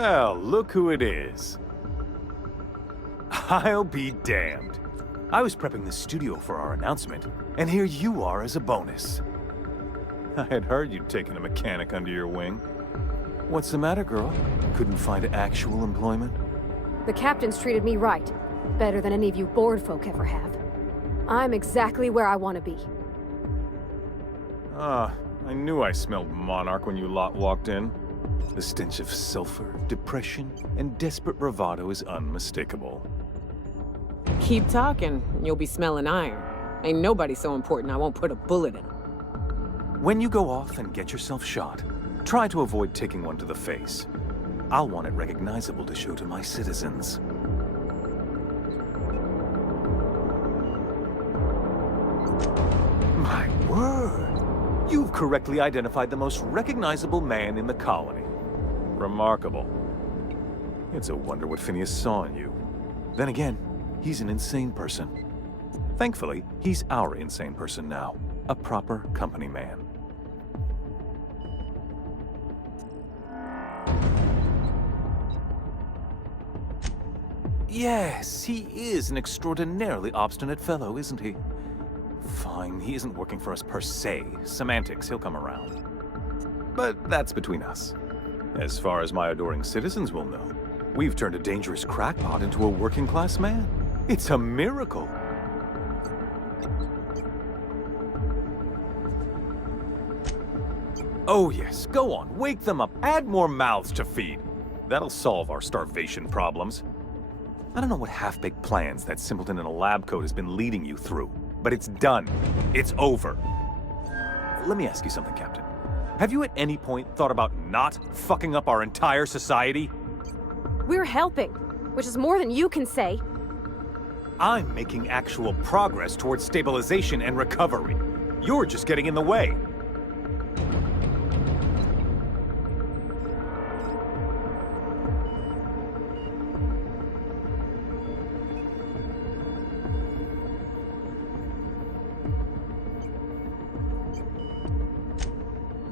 Well, look who it is. I'll be damned. I was prepping the studio for our announcement, and here you are as a bonus. I had heard you'd taken a mechanic under your wing. What's the matter, girl? Couldn't find actual employment? The captain's treated me right. Better than any of you bored folk ever have. I'm exactly where I want to be. Ah, I knew I smelled Monarch when you lot walked in. The stench of sulfur, depression, and desperate bravado is unmistakable. Keep talking, you'll be smelling iron. Ain't nobody so important I won't put a bullet in him. When you go off and get yourself shot, try to avoid taking one to the face. I'll want it recognizable to show to my citizens. My word! You've correctly identified the most recognizable man in the colony. Remarkable. It's a wonder what Phineas saw in you. Then again, he's an insane person. Thankfully, he's our insane person now. A proper company man. Yes, he is an extraordinarily obstinate fellow, isn't he? Fine, he isn't working for us per se. Semantics, he'll come around. But that's between us. As far as my adoring citizens will know, we've turned a dangerous crackpot into a working-class man. It's a miracle. Oh yes, go on, wake them up, add more mouths to feed. That'll solve our starvation problems. I don't know what half-baked plans that simpleton in a lab coat has been leading you through, but it's done. It's over. Let me ask you something, Captain. Have you at any point thought about not fucking up our entire society? We're helping, which is more than you can say. I'm making actual progress towards stabilization and recovery. You're just getting in the way.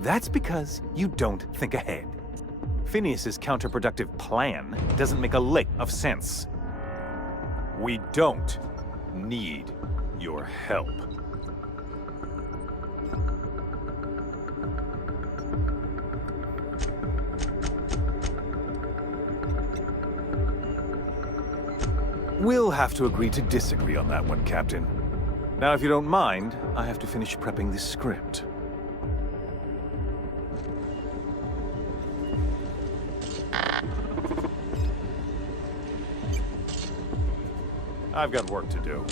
That's because you don't think ahead. Phineas's counterproductive plan doesn't make a lick of sense. We don't need your help. We'll have to agree to disagree on that one, Captain. Now, if you don't mind, I have to finish prepping this script. I've got work to do.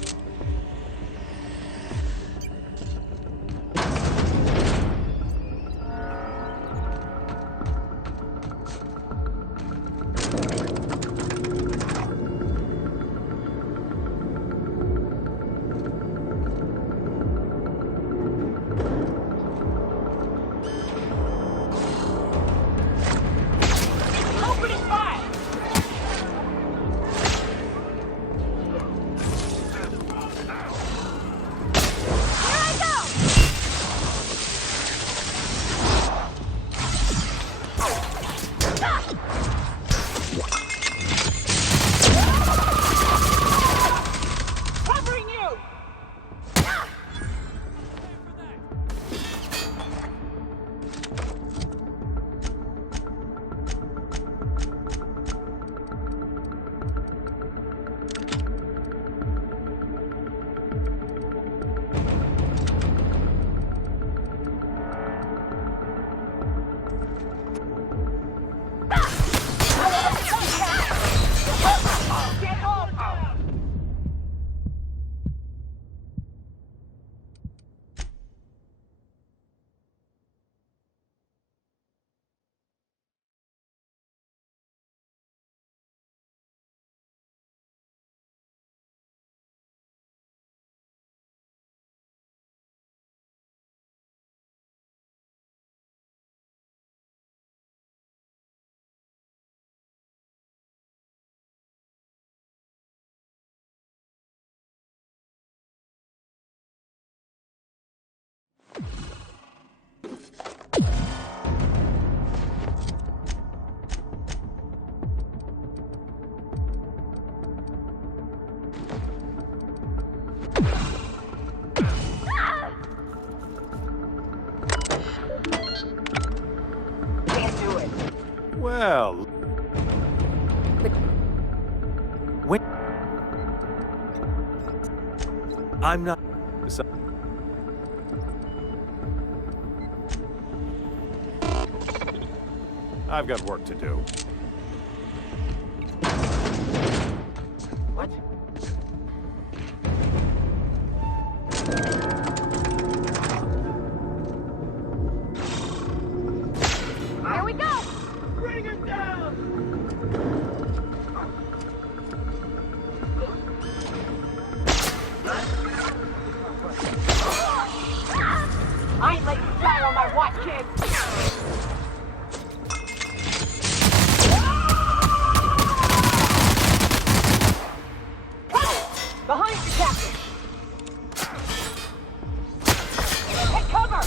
Well... Wait... I'm not... I've got work to do. What? Here we go! Bring it down! I ain't letting you die on my watch, kid! Behind you, Captain! Take cover!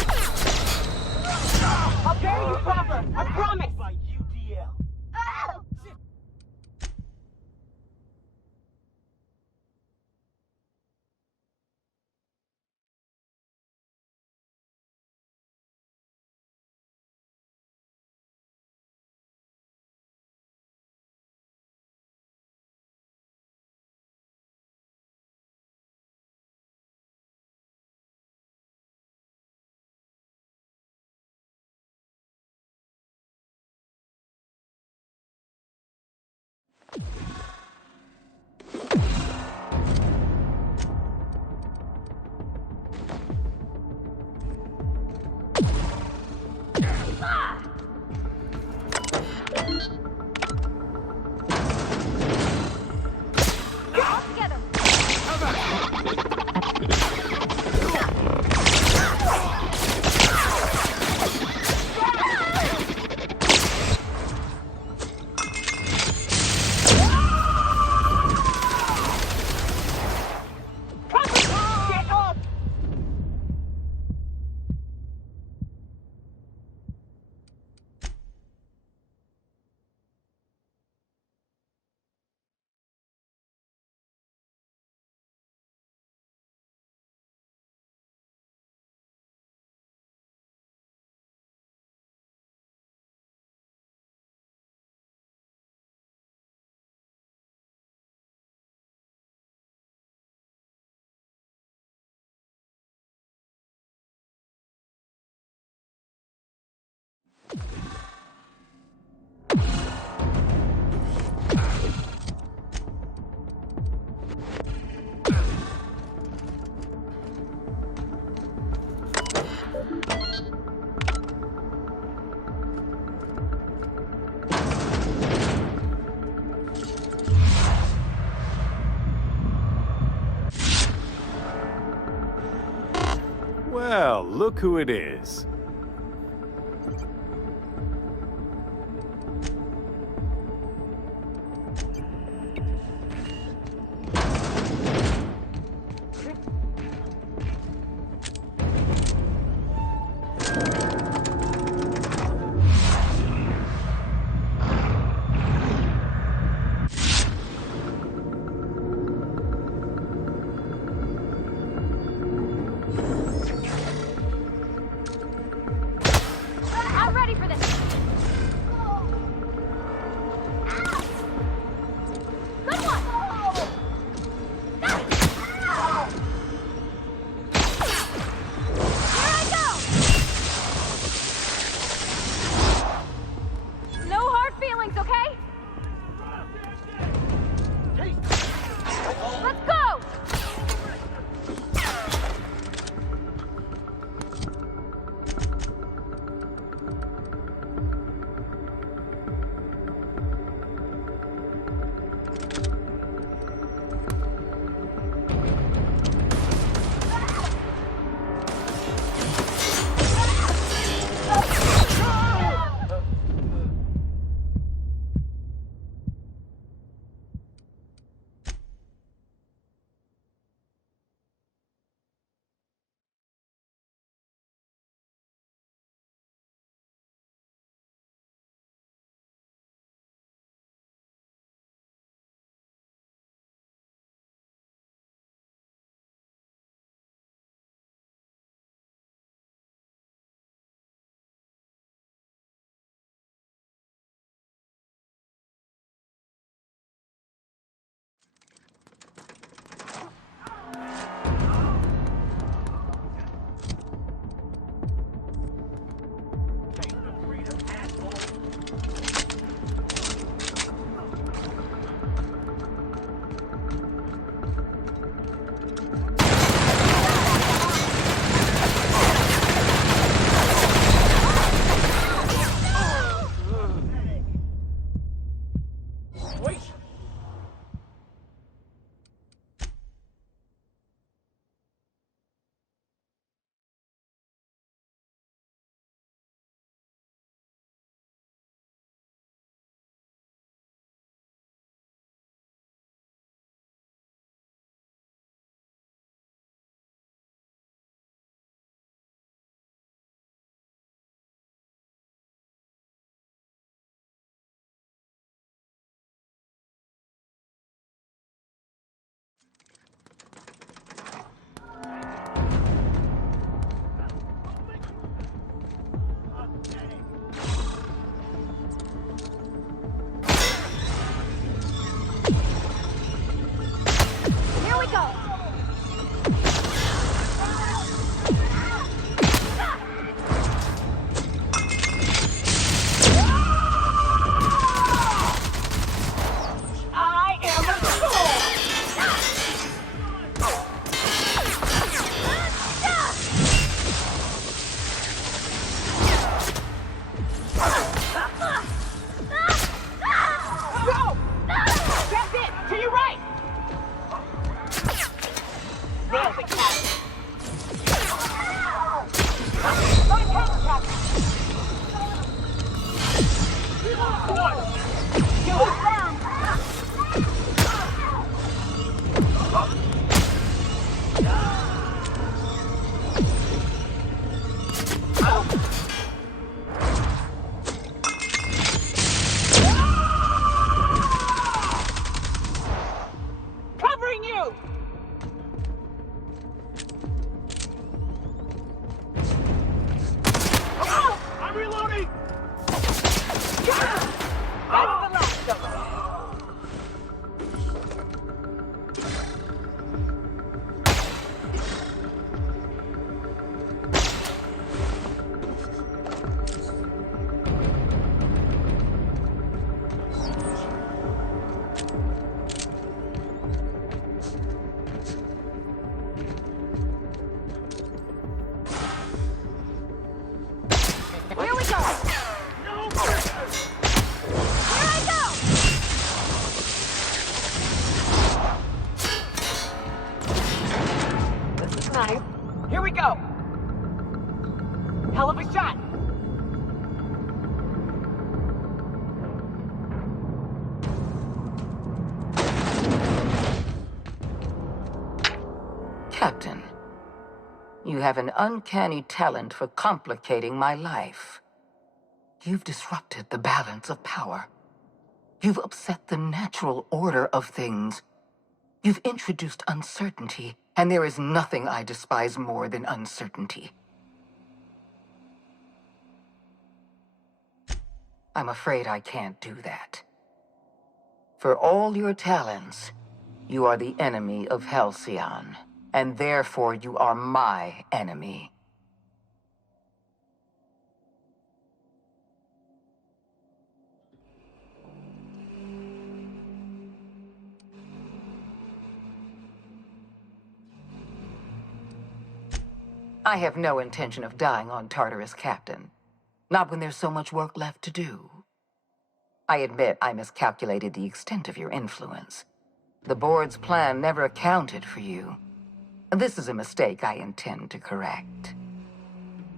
I'll bury you proper, I promise! By UDL. All together! Get up! Well, look who it is. I'm ready for this! Good one! Here I go! No hard feelings, okay? Let's go! Wait! Here we go! I am a soul! Go! That's it! To your right! There's the cat! My counter, You confirmed! Covering you! I'm reloading! That's the last of them. Here we go! No! Here I go! This is nice. Here we go! Hell of a shot! Captain, you have an uncanny talent for complicating my life. You've disrupted the balance of power. You've upset the natural order of things. You've introduced uncertainty, and there is nothing I despise more than uncertainty. I'm afraid I can't do that. For all your talents, you are the enemy of Halcyon, and therefore you are my enemy. I have no intention of dying on Tartarus, Captain. Not when there's so much work left to do. I admit I miscalculated the extent of your influence. The board's plan never accounted for you. This is a mistake I intend to correct.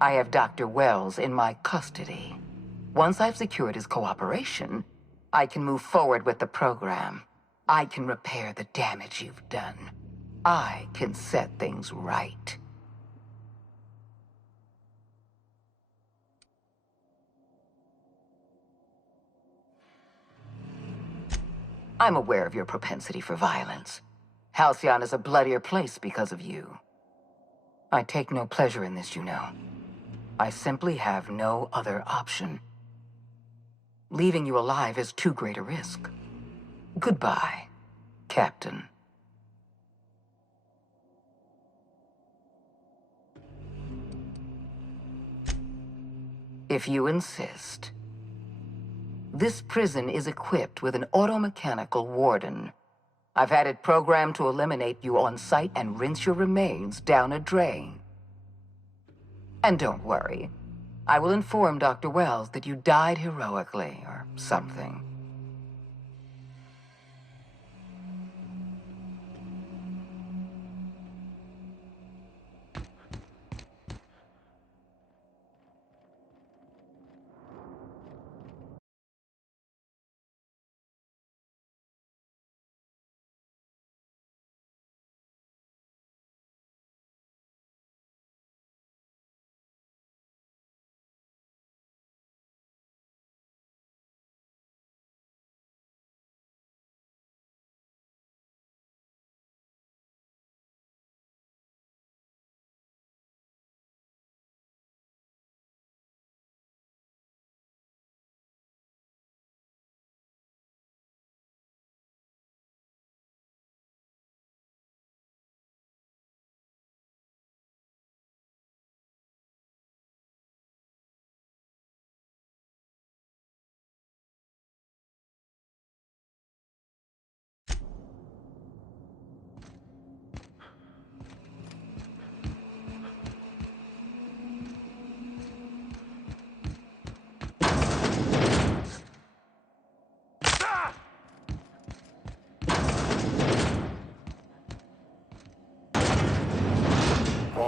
I have Dr. Wells in my custody. Once I've secured his cooperation, I can move forward with the program. I can repair the damage you've done. I can set things right. I'm aware of your propensity for violence. Halcyon is a bloodier place because of you. I take no pleasure in this, you know. I simply have no other option. Leaving you alive is too great a risk. Goodbye, Captain. If you insist. This prison is equipped with an automechanical warden. I've had it programmed to eliminate you on sight and rinse your remains down a drain. And don't worry. I will inform Dr. Wells that you died heroically or something.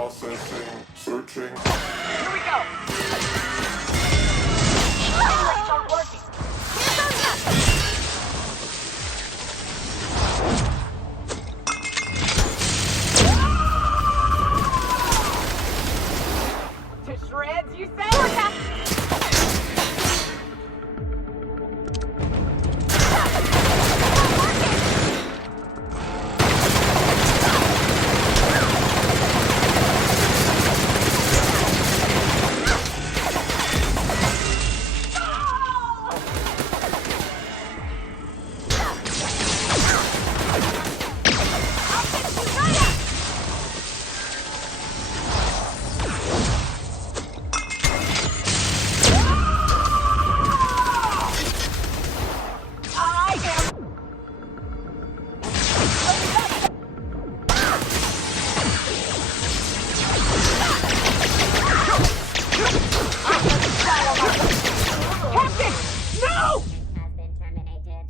Processing, searching. Here we go. Inlays are working. To shreds, you say? I am. Captain, no! Has been terminated.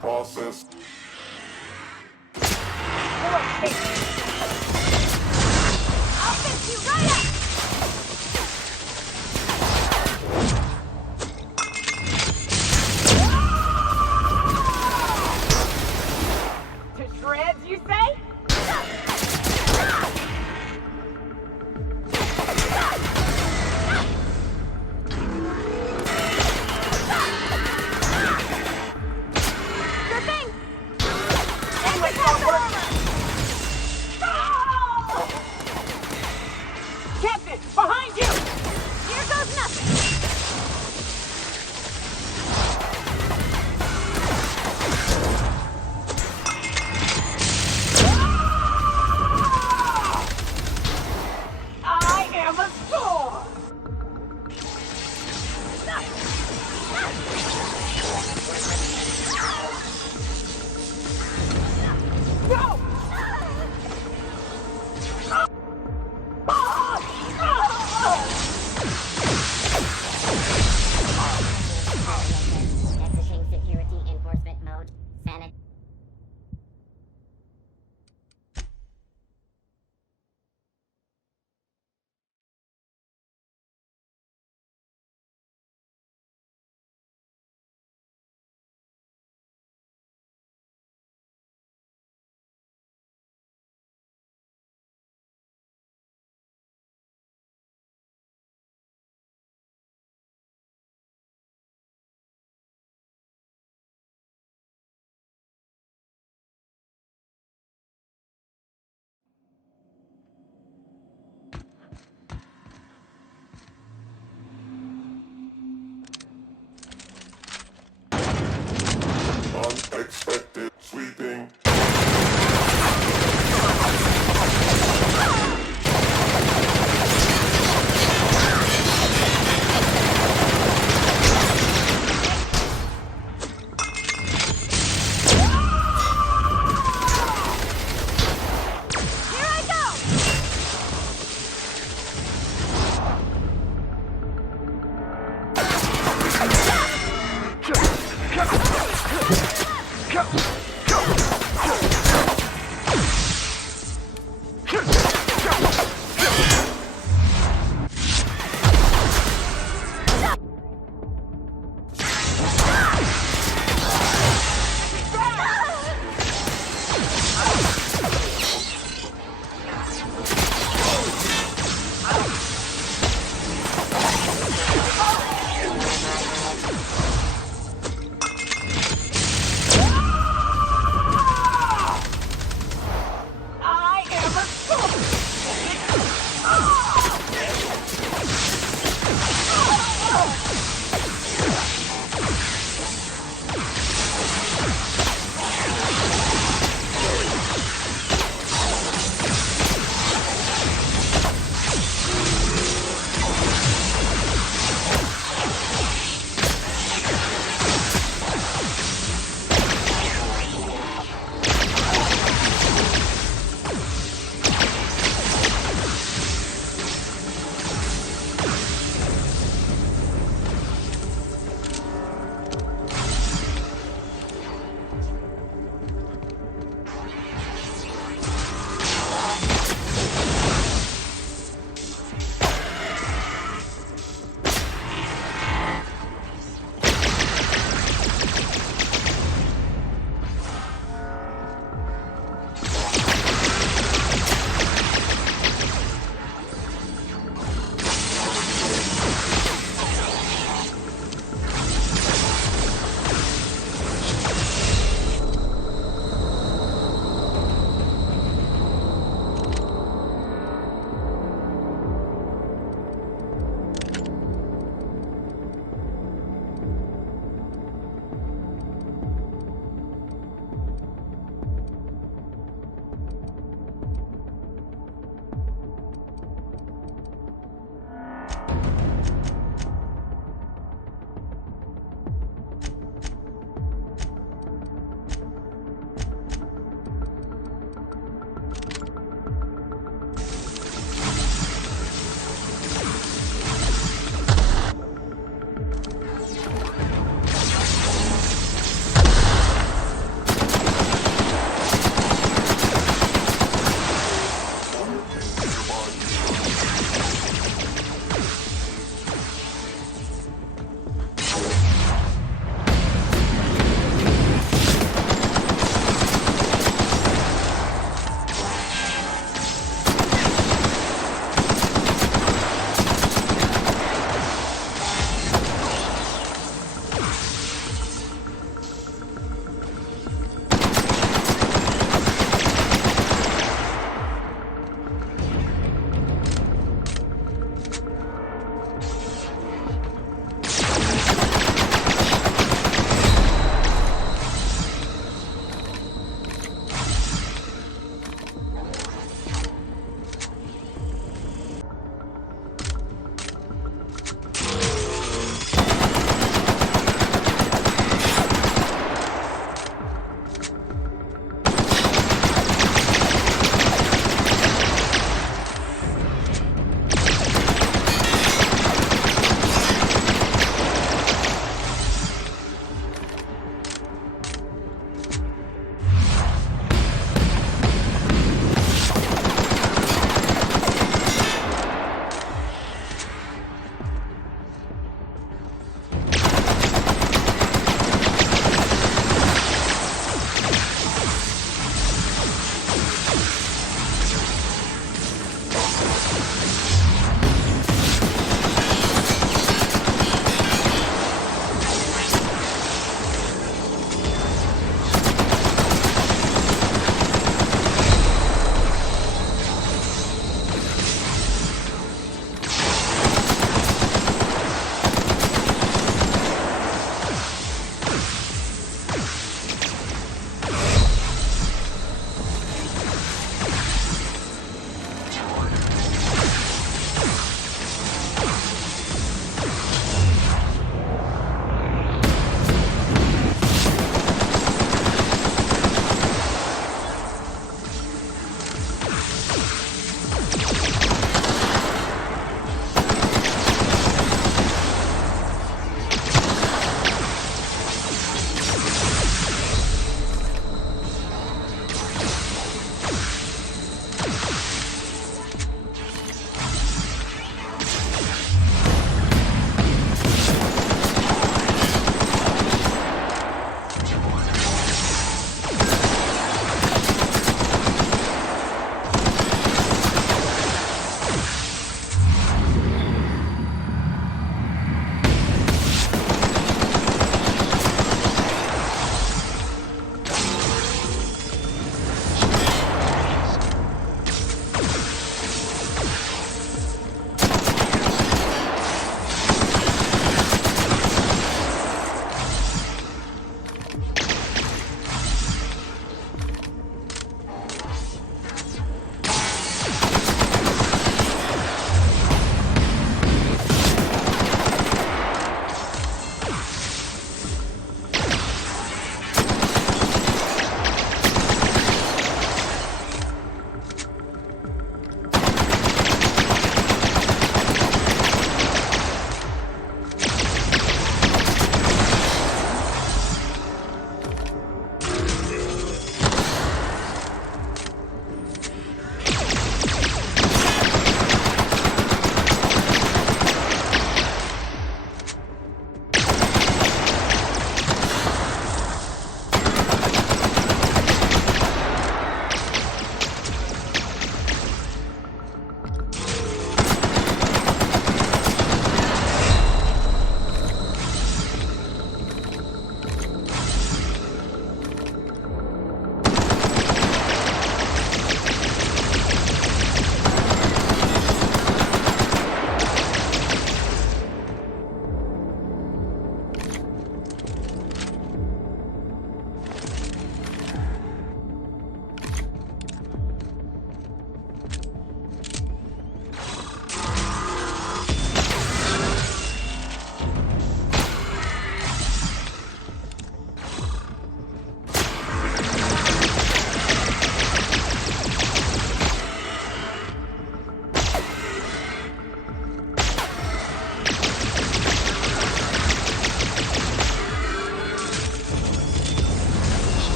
Process. I'll fix you right up! To shreds, you say? Sure thing! Inlays are working. Captain, behind you! Here goes nothing! I am a storm! No! Exiting security enforcement mode. Sanit.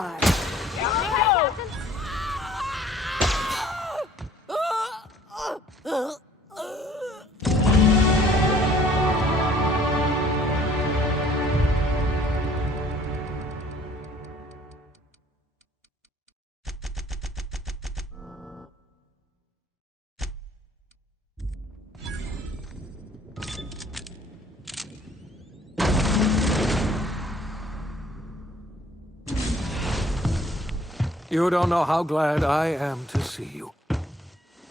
alive. You don't know how glad I am to see you.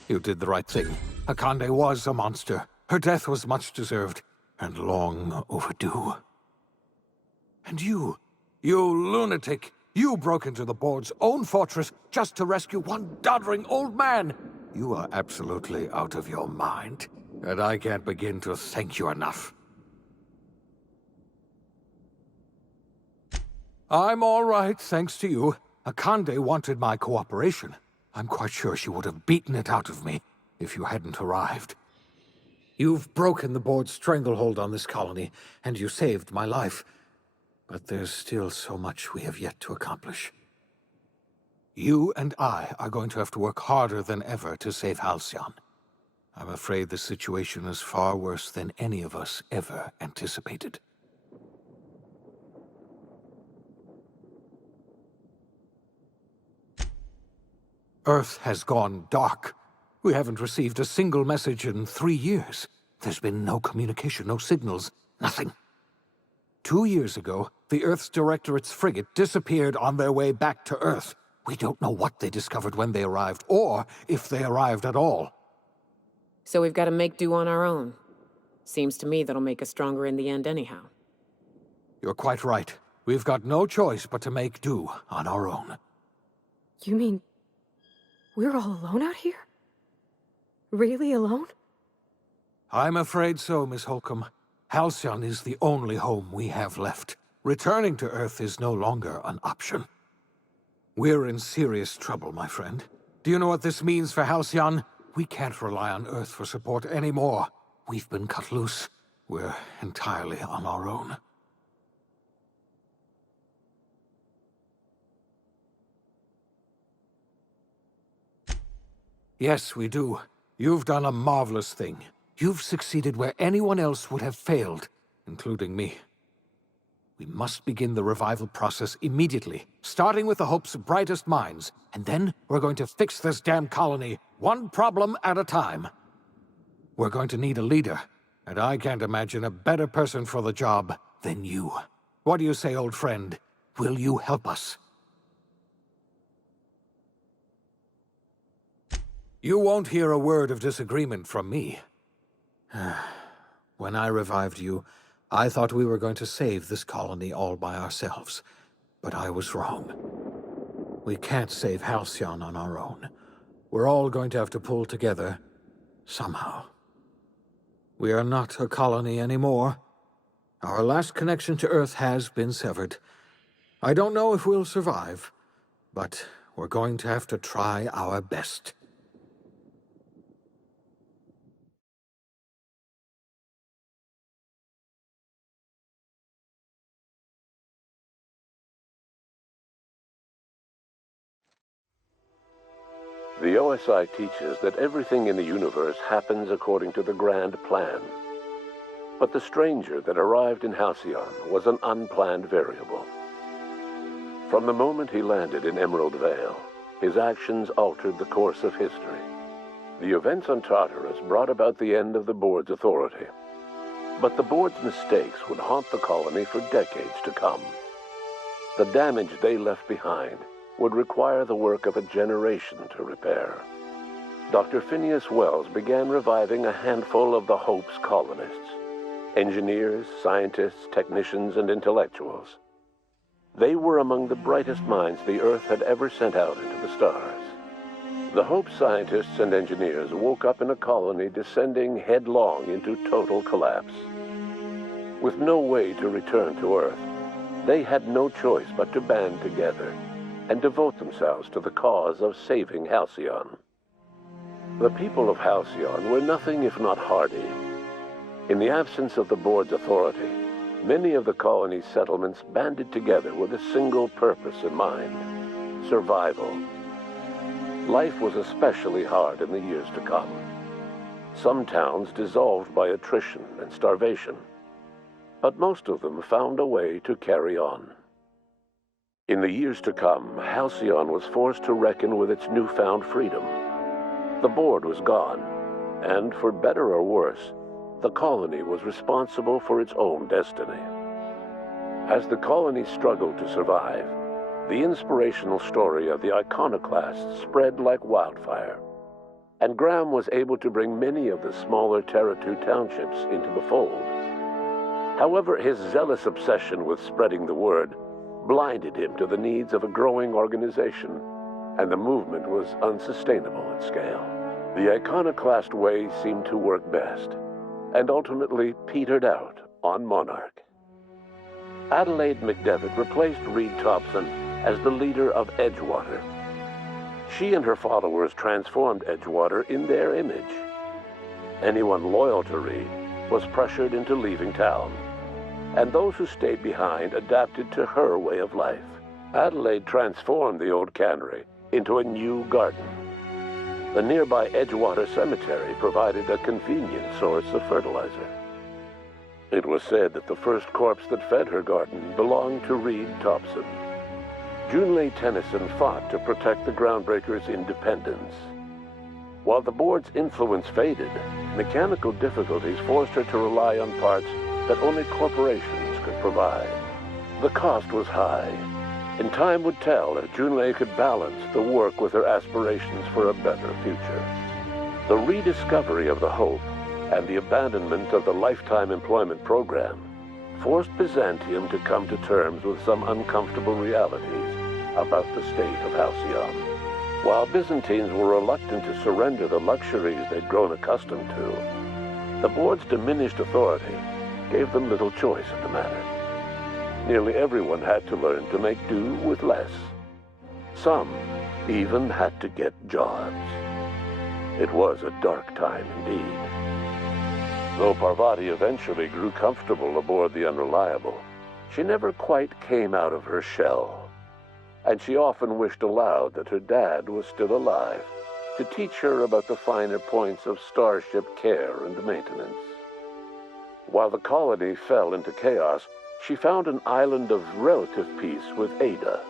You did the right thing. Akande was a monster. Her death was much deserved, and long overdue. And you lunatic, you broke into the board's own fortress just to rescue one doddering old man. You are absolutely out of your mind, and I can't begin to thank you enough. I'm all right, thanks to you. Akande wanted my cooperation. I'm quite sure she would have beaten it out of me if you hadn't arrived. You've broken the board's stranglehold on this colony, and you saved my life. But there's still so much we have yet to accomplish. You and I are going to have to work harder than ever to save Halcyon. I'm afraid the situation is far worse than any of us ever anticipated. Earth has gone dark. We haven't received a single message in 3 years. There's been no communication, no signals, nothing. 2 years ago, the Earth's Directorate's frigate disappeared on their way back to Earth. We don't know what they discovered when they arrived, or if they arrived at all. So we've got to make do on our own. Seems to me that'll make us stronger in the end anyhow. You're quite right. We've got no choice but to make do on our own. You mean we're all alone out here? Really alone? I'm afraid so, Miss Holcomb. Halcyon is the only home we have left. Returning to Earth is no longer an option. We're in serious trouble, my friend. Do you know what this means for Halcyon? We can't rely on Earth for support anymore. We've been cut loose. We're entirely on our own. Yes, we do. You've done a marvelous thing. You've succeeded where anyone else would have failed, including me. We must begin the revival process immediately, starting with the Hope's brightest minds, and then we're going to fix this damn colony, one problem at a time. We're going to need a leader, and I can't imagine a better person for the job than you. What do you say, old friend? Will you help us? You won't hear a word of disagreement from me. When I revived you, I thought we were going to save this colony all by ourselves, but I was wrong. We can't save Halcyon on our own. We're all going to have to pull together, somehow. We are not a colony anymore. Our last connection to Earth has been severed. I don't know if we'll survive, but we're going to have to try our best. The OSI teaches that everything in the universe happens according to the grand plan. But the stranger that arrived in Halcyon was an unplanned variable. From the moment he landed in Emerald Vale, his actions altered the course of history. The events on Tartarus brought about the end of the board's authority. But the board's mistakes would haunt the colony for decades to come. The damage they left behind would require the work of a generation to repair. Dr. Phineas Wells began reviving a handful of the Hope's colonists. Engineers, scientists, technicians, and intellectuals. They were among the brightest minds the Earth had ever sent out into the stars. The Hope scientists and engineers woke up in a colony descending headlong into total collapse. With no way to return to Earth, they had no choice but to band together and devote themselves to the cause of saving Halcyon. The people of Halcyon were nothing if not hardy. In the absence of the board's authority, many of the colony's settlements banded together with a single purpose in mind: survival. Life was especially hard in the years to come. Some towns dissolved by attrition and starvation, but most of them found a way to carry on. In the years to come, Halcyon was forced to reckon with its newfound freedom. The board was gone, and for better or worse, the colony was responsible for its own destiny. As the colony struggled to survive, the inspirational story of the iconoclasts spread like wildfire, and Graham was able to bring many of the smaller Terra-2 townships into the fold. However, his zealous obsession with spreading the word blinded him to the needs of a growing organization, and the movement was unsustainable at scale. The iconoclast way seemed to work best, and ultimately petered out on Monarch. Adelaide McDevitt replaced Reed Thompson as the leader of Edgewater. She and her followers transformed Edgewater in their image. Anyone loyal to Reed was pressured into leaving town, and those who stayed behind adapted to her way of life. Adelaide transformed the old cannery into a new garden. The nearby Edgewater Cemetery provided a convenient source of fertilizer. It was said that the first corpse that fed her garden belonged to Reed Thompson. Junlei Tennyson fought to protect the Groundbreakers' independence. While the board's influence faded, mechanical difficulties forced her to rely on parts that only corporations could provide. The cost was high, and time would tell if Junlei could balance the work with her aspirations for a better future. The rediscovery of the Hope and the abandonment of the lifetime employment program forced Byzantium to come to terms with some uncomfortable realities about the state of Halcyon. While Byzantines were reluctant to surrender the luxuries they'd grown accustomed to, the board's diminished authority gave them little choice in the matter. Nearly everyone had to learn to make do with less. Some even had to get jobs. It was a dark time indeed. Though Parvati eventually grew comfortable aboard the Unreliable, she never quite came out of her shell, and she often wished aloud that her dad was still alive to teach her about the finer points of starship care and maintenance. While the colony fell into chaos, she found an island of relative peace with Ada,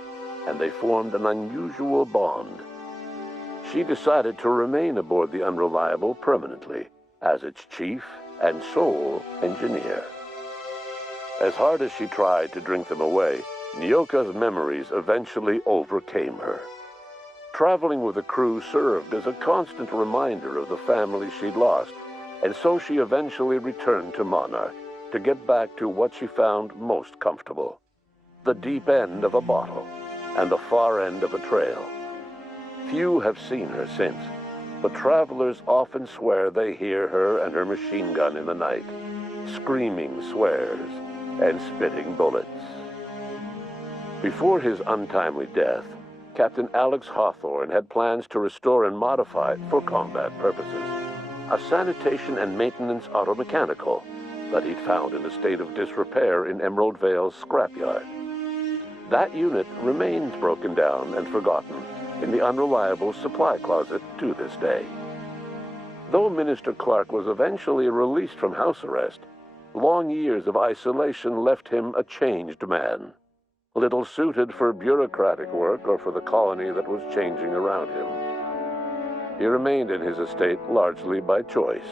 and they formed an unusual bond. She decided to remain aboard the Unreliable permanently as its chief and sole engineer. As hard as she tried to drink them away, Nyoka's memories eventually overcame her. Traveling with the crew served as a constant reminder of the family she'd lost, and so she eventually returned to Monarch to get back to what she found most comfortable: the deep end of a bottle and the far end of a trail. Few have seen her since, but travelers often swear they hear her and her machine gun in the night, screaming swears and spitting bullets. Before his untimely death, Captain Alex Hawthorne had plans to restore and modify, for combat purposes, a sanitation and maintenance automechanical that he'd found in a state of disrepair in Emerald Vale's scrapyard. That unit remains broken down and forgotten in the Unreliable supply closet to this day. Though Minister Clark was eventually released from house arrest, long years of isolation left him a changed man, little suited for bureaucratic work or for the colony that was changing around him. He remained in his estate largely by choice,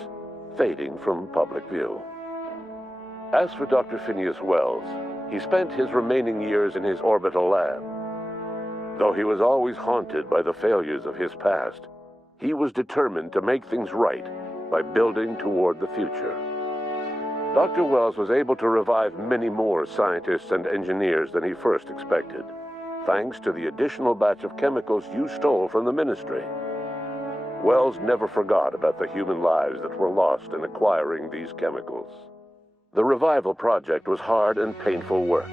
fading from public view. As for Dr. Phineas Wells, he spent his remaining years in his orbital lab. Though he was always haunted by the failures of his past, he was determined to make things right by building toward the future. Dr. Wells was able to revive many more scientists and engineers than he first expected, thanks to the additional batch of chemicals you stole from the ministry. Wells never forgot about the human lives that were lost in acquiring these chemicals. The revival project was hard and painful work,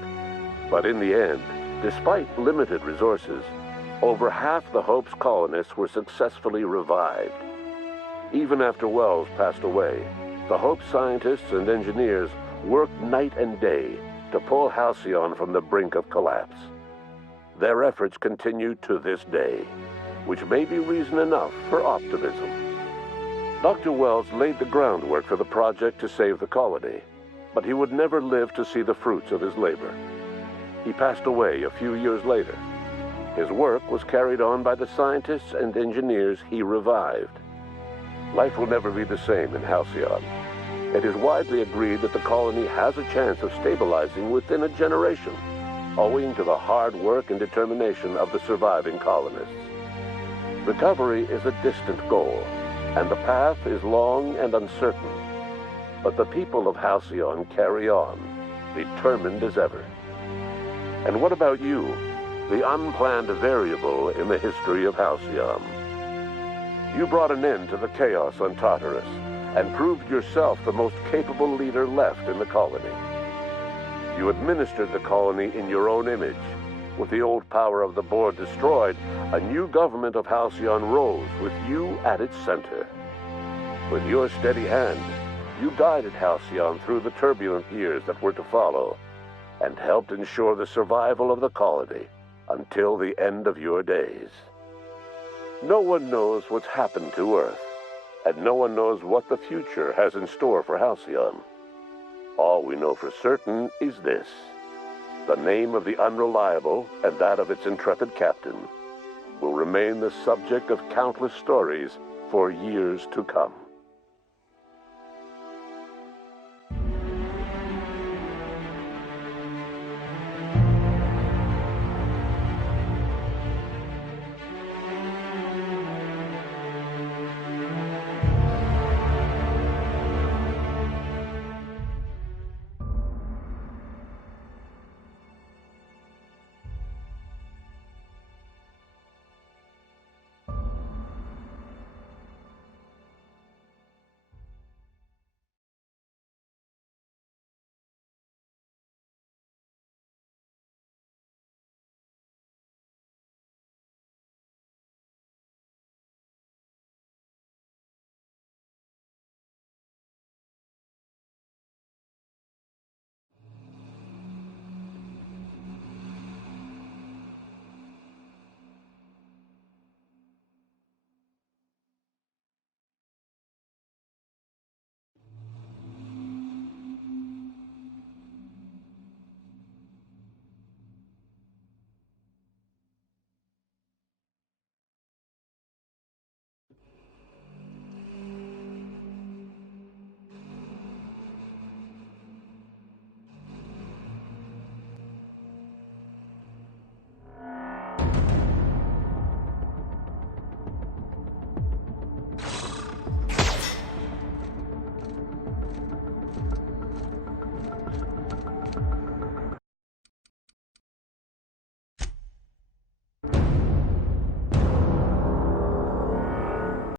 but in the end, despite limited resources, over half the Hope's colonists were successfully revived. Even after Wells passed away, the Hope scientists and engineers worked night and day to pull Halcyon from the brink of collapse. Their efforts continue to this day, which may be reason enough for optimism. Dr. Wells laid the groundwork for the project to save the colony, but he would never live to see the fruits of his labor. He passed away a few years later. His work was carried on by the scientists and engineers he revived. Life will never be the same in Halcyon. It is widely agreed that the colony has a chance of stabilizing within a generation, owing to the hard work and determination of the surviving colonists. Recovery is a distant goal, and the path is long and uncertain. But the people of Halcyon carry on, determined as ever. And what about you, the unplanned variable in the history of Halcyon? You brought an end to the chaos on Tartarus, and proved yourself the most capable leader left in the colony. You administered the colony in your own image. With the old power of the board destroyed, a new government of Halcyon rose with you at its center. With your steady hand, you guided Halcyon through the turbulent years that were to follow, and helped ensure the survival of the colony until the end of your days. No one knows what's happened to Earth, and no one knows what the future has in store for Halcyon. All we know for certain is this: the name of the Unreliable and that of its intrepid captain will remain the subject of countless stories for years to come.